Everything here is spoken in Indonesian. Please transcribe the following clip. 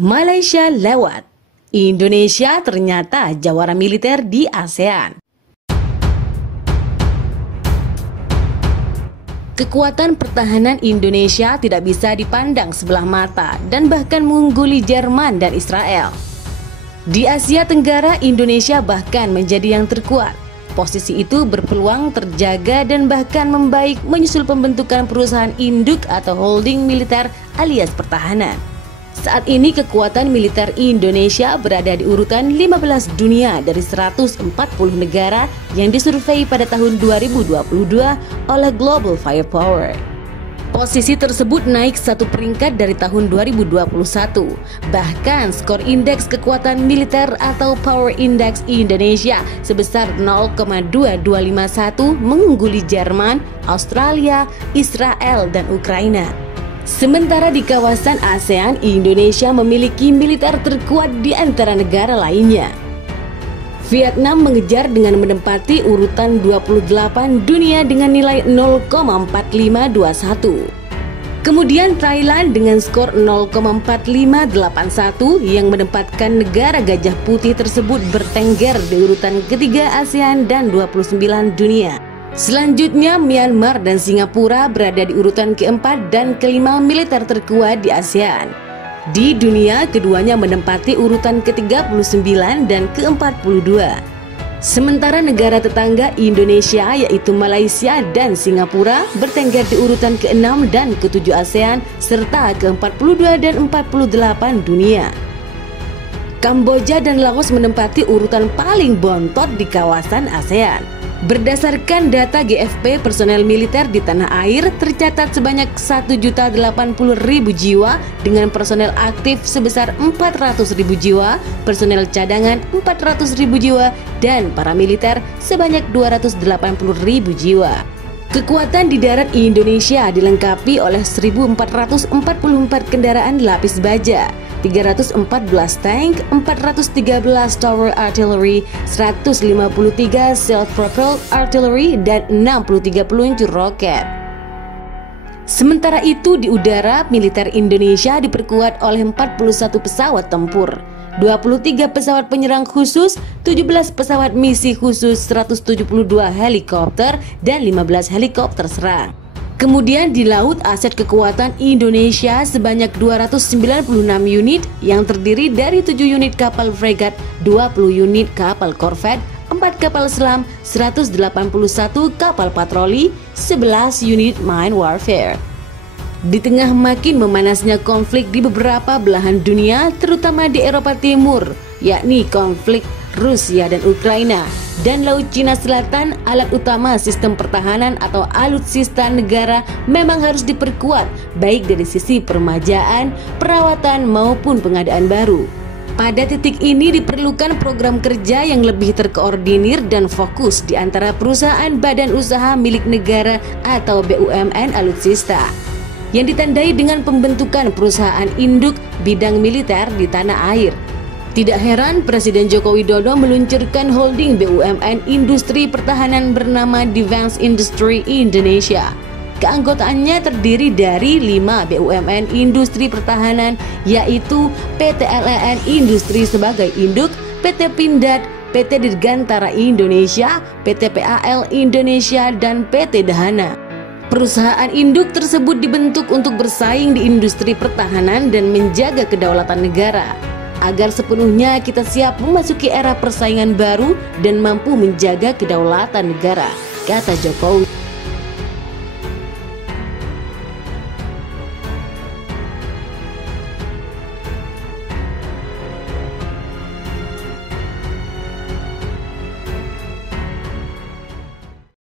Malaysia lewat. Indonesia ternyata jawara militer di ASEAN. Kekuatan pertahanan Indonesia tidak bisa dipandang sebelah mata dan bahkan mengungguli Jerman dan Israel. Di Asia Tenggara, Indonesia bahkan menjadi yang terkuat. Posisi itu berpeluang terjaga dan bahkan membaik menyusul pembentukan perusahaan induk atau holding militer alias pertahanan. Saat ini kekuatan militer Indonesia berada di urutan 15 dunia dari 140 negara yang disurvei pada tahun 2022 oleh Global Firepower. Posisi tersebut naik satu peringkat dari tahun 2021. Bahkan skor indeks kekuatan militer atau Power Index Indonesia sebesar 0,2251 mengungguli Jerman, Australia, Israel, dan Ukraina. Sementara di kawasan ASEAN, Indonesia memiliki militer terkuat di antara negara lainnya. Vietnam mengejar dengan menempati urutan 28 dunia dengan nilai 0,4521. Kemudian Thailand dengan skor 0,4581 yang menempatkan negara gajah putih tersebut bertengger di urutan ketiga ASEAN dan 29 dunia. Selanjutnya Myanmar dan Singapura berada di urutan keempat dan kelima militer terkuat di ASEAN. Di dunia, keduanya menempati urutan ke-39 dan ke-42. Sementara negara tetangga Indonesia yaitu Malaysia dan Singapura bertengger di urutan ke-6 dan ke-7 ASEAN serta ke-42 dan 48 dunia. Kamboja dan Laos menempati urutan paling bontot di kawasan ASEAN. Berdasarkan data GFP, personel militer di tanah air tercatat sebanyak 1.080.000 jiwa dengan personel aktif sebesar 400.000 jiwa, personel cadangan 400.000 jiwa, dan paramiliter sebanyak 280.000 jiwa. Kekuatan di darat Indonesia dilengkapi oleh 1.444 kendaraan lapis baja, 314 tank, 413 tower artillery, 153 self-propelled artillery, dan 63 peluncur roket. Sementara itu di udara, militer Indonesia diperkuat oleh 41 pesawat tempur, 23 pesawat penyerang khusus, 17 pesawat misi khusus, 172 helikopter, dan 15 helikopter serang. Kemudian di laut, aset kekuatan Indonesia sebanyak 296 unit yang terdiri dari 7 unit kapal fregat, 20 unit kapal korvet, 4 kapal selam, 181 kapal patroli, 11 unit mine warfare. Di tengah makin memanasnya konflik di beberapa belahan dunia, terutama di Eropa Timur, yakni konflik Rusia dan Ukraina, dan Laut Cina Selatan, alat utama sistem pertahanan atau alutsista negara memang harus diperkuat, baik dari sisi permajaan, perawatan maupun pengadaan baru. Pada titik ini diperlukan program kerja yang lebih terkoordinir dan fokus di antara perusahaan badan usaha milik negara atau BUMN alutsista, yang ditandai dengan pembentukan perusahaan induk bidang militer di tanah air. Tidak heran Presiden Joko Widodo meluncurkan holding BUMN industri pertahanan bernama Defense Industry Indonesia. Keanggotaannya terdiri dari 5 BUMN industri pertahanan, yaitu PT LEN Industri sebagai induk, PT Pindad, PT Dirgantara Indonesia, PT PAL Indonesia, dan PT Dahana. Perusahaan induk tersebut dibentuk untuk bersaing di industri pertahanan dan menjaga kedaulatan negara, agar sepenuhnya kita siap memasuki era persaingan baru dan mampu menjaga kedaulatan negara, kata Jokowi.